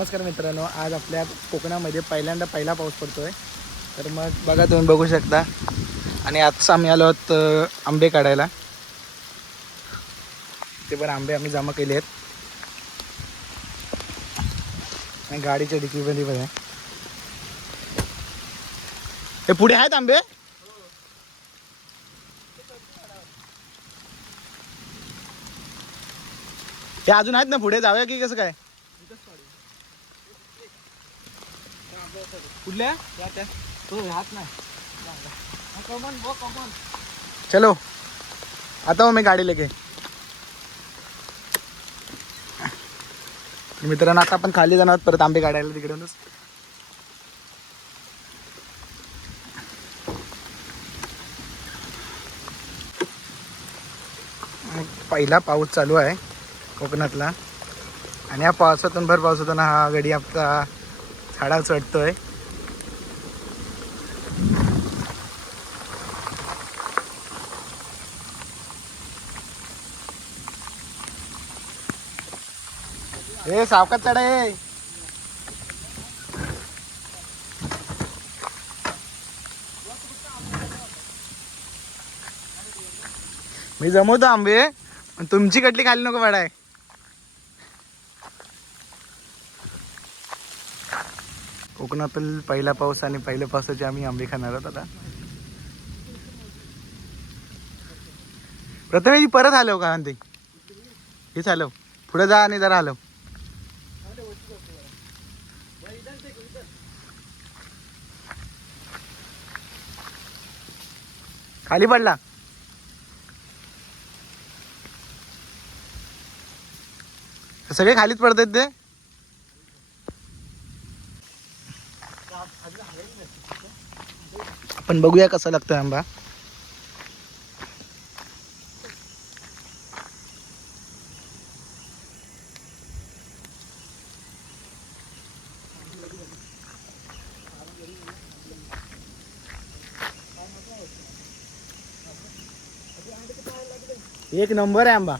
नमस्कार मित्रांनो, आज आपल्या कोकणामध्ये पहिला पाऊस पडतोय. तर मग बघा, तुम्ही बघू शकता. आणि आजच आम्ही आलो आहोत आंबे काढायला. ते पण आंबे आम्ही जमा केले आहेत आणि गाडीच्या डिकीमध्ये पण आहे. हे पुढे आहेत आंबे. हे अजून आहेत ना पुढे, जाऊया की कसं काय? कुठल्या चलो आता हो, मैं गाडी लेके. मित्रांनो, आता आपण खाली जाणार परत आंबे काढायला तिकडूनच. पहिला पाऊस चालू आहे कोकणातला आणि या पावसातून भर पावसातून हा गडी आपला झाडावर चढतोय. हे सावकाश चढा. हे मी जमवतो आंबे, तुमची कटली खाली नको पडाय. कोकणातील पहिला पाऊस आणि पहिल्या पावसाचे आम्ही आंबे खाणार आहोत आता. प्रथमेश परत हलव का ते, हेच हलव, पुढे जा आणि जरा हलव. खाली पडला. सगळे खालीच पडतात ते. आपण बघूया कसा लागतोय आंबा. एक नंबर आहे आंबा.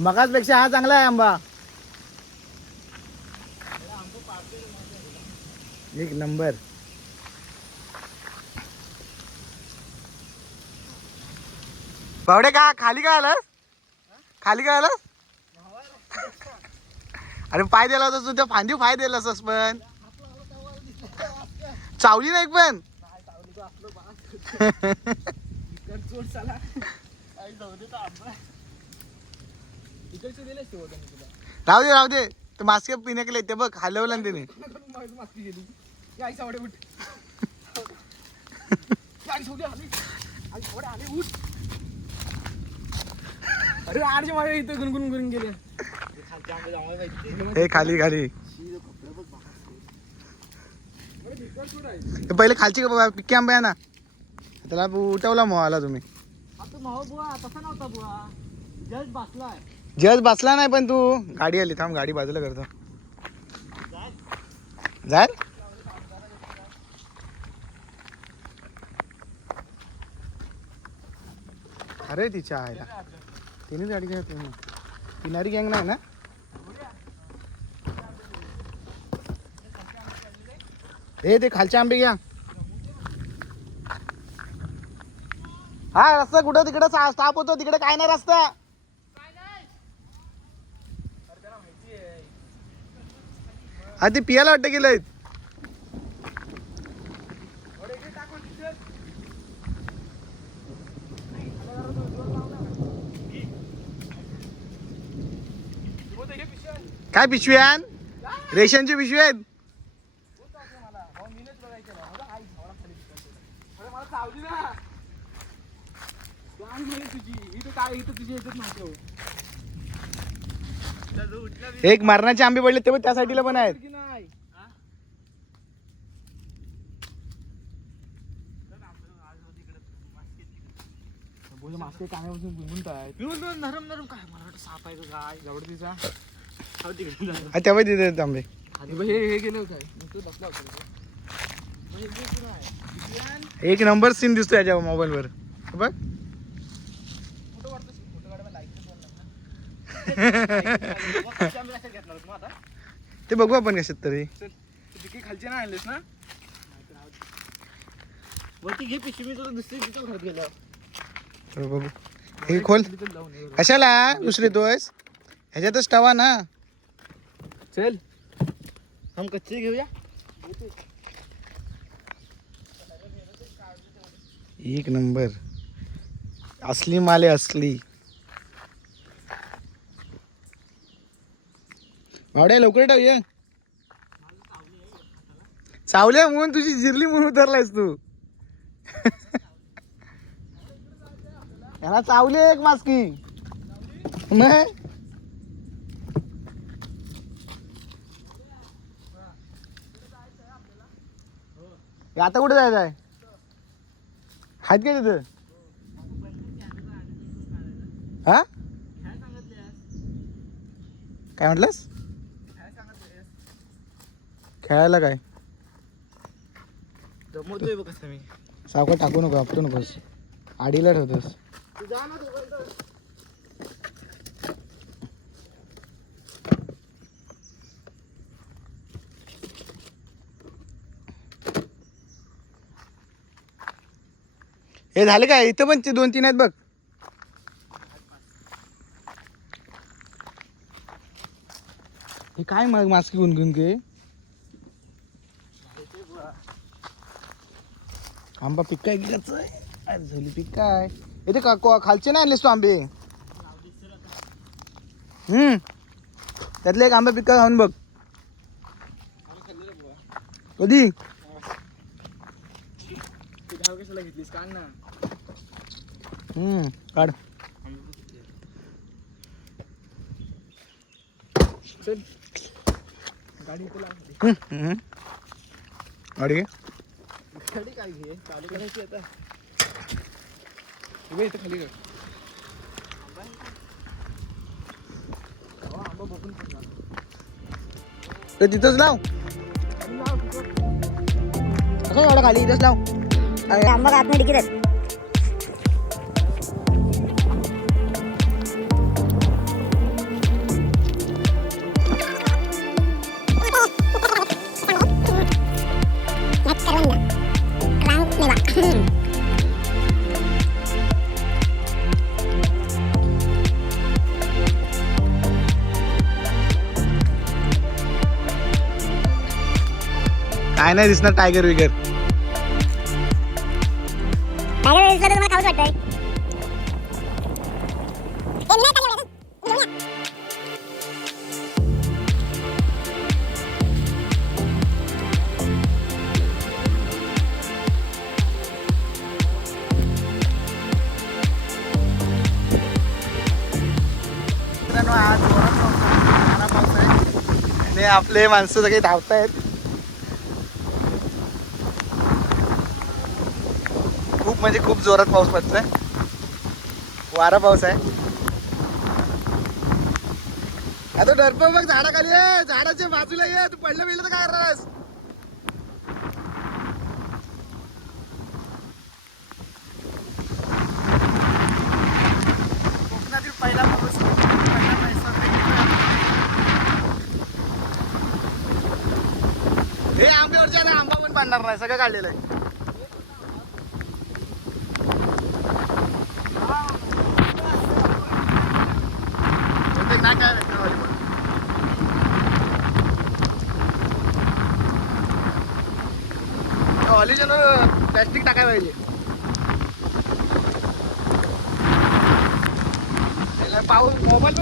मगाचपेक्षा हा चांगला आहे आंबा. एक नंबर. बावडे का खाली काय आलास? खाली काय आलास? अरे पाय दिला होता तुझ्या फांदी, पाय दिलास पण चावली नाही पण. राहू दे ते मास्क पिण्याकले ते बघ, हलवला ना तिने. अरे आडचे माझ्या इथं गुणगुण गेले. हे खाली खाली पहिले खालची पिक्की आंबे आहे ना, त्याला उठवला मग आला तुम्ही. तसा नव्हता बुवा, जस्ट बसलाय. जज बसला नाही, पण तू गाडी आली. थांब, गाडी बाजूला करतो. जाय अरे तिच्या आहे ना, तिनेच गाडी घ्या. तुम्ही किनारी गँग नाही ना. हे ते खालचे आंबे घ्या. हा रस्ता कुठं तिकडे स्टॉप होतो, तिकडे काय नाही रस्ता. हा ते पियाला वाटतं गेलंय. काय पिशव्यान? रेशनची पिशवी आहेत. एक मरणाचे आंबे पडले ते पण त्या साईडला पण आहेत. मास्के कानापासून गुंगुंताय. नरम नरम काय मला वाटतं साप आहे का काय जवळतीचा. तेव्हा तिथे आंबे हे गेलं काय बसला होता. एक नंबर सीन दिसतो याच्या मोबाईल वर बघ. ते बघू आपण कशात तरी. खालचे नाही आणलेस ना वरती घे पिशवी मी तुला दुसरी तिथं घरात गेल्यावर हो, बघू हे खोल. कशाला दुसरी तोयस ह्याच्यातच टवा ना. चल हम कच्चे घेऊया. एक नंबर असली माले असली. भावड्या लवकर टाकूया. चावल्या म्हणून तुझी जिरली म्हणून उतरलायस तू. याला चावले एक मास्की मग. आता कुठे जायचं आहे? आहेत का तिथं? हा काय म्हटलंस? खेळायला काय जमवतोय बघ कसं मी. सावकाश टाकू नको आपटू नकोस. आडीला ठेवतोस. तू जा ना तोपर्यंत. हे झालं काय? इथं पण 2-3 आहेत बघ. हे काय मग मास्की गुणगुण के आंबा पिकाय गेलाच झाली पिकाय. इथे खालचे नाही आणलेस तू आंबे? त्यातले एक आंबा पिका खाऊन बघ. कधी? कशाला घेतलीस काढ ना. काढ. चल गाडी इथे लाव. गाडी घे. गाडी काय घे चालू करायची आता. उभे इथं खाली कर. आंबा बघून पडला. ते तिथंच लाव. असं एवढं खाली इथंच लाव. आंबा आतमध्ये डिकीत काय नाही दिसणार टायगर विगर. मला खाऊच वाटतंय. आज पाऊस आहे आणि आपले माणसं सगळे धावतायत. खूप म्हणजे खूप जोरात पाऊस पडतोय. वारा पाऊस आहे. आता डरप बघ झाडाखाली आहे. झाडाच्या बाजूला ये. तू पडलं बिडलं तर काय करणारस? कोकणातील पहिला पाऊस. हे आंब्यावरच्या ना आंबा पण पाडणार नाही. सगळं काढलेलं आहे. ऑलिजन प्लॅस्टिक टाकाय पाहिजे. पाऊस मोबाईल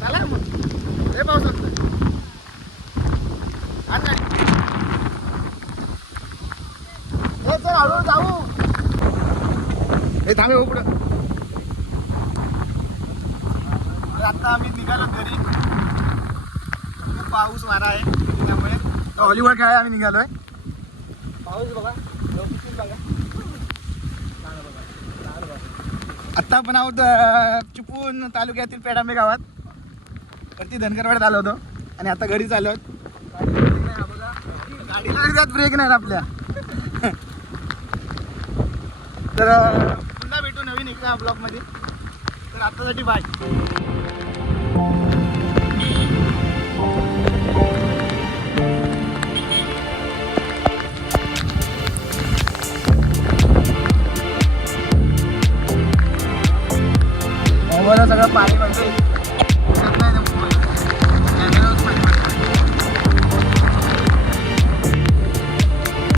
चला मग हे पाऊस असतो. चल हळूहळू जाऊ. हे थांबे हो पुढं. आता आम्ही निघालो घरी. पाऊस वारा आहे त्यामुळे हॉलीबॉल खेळायला आम्ही निघालोय. पाऊस बघा बघा. आत्ता आपण आहोत चिपळूण तालुक्यातील पेडांबे गावात. वरती धनगरवाड्यात आलो होतो आणि आता घरी चाललो आहोत. गाडीला ब्रेक नाही आपल्या. तर पुन्हा भेटू नवीन एका ब्लॉगमध्ये. तर आतासाठी बाय.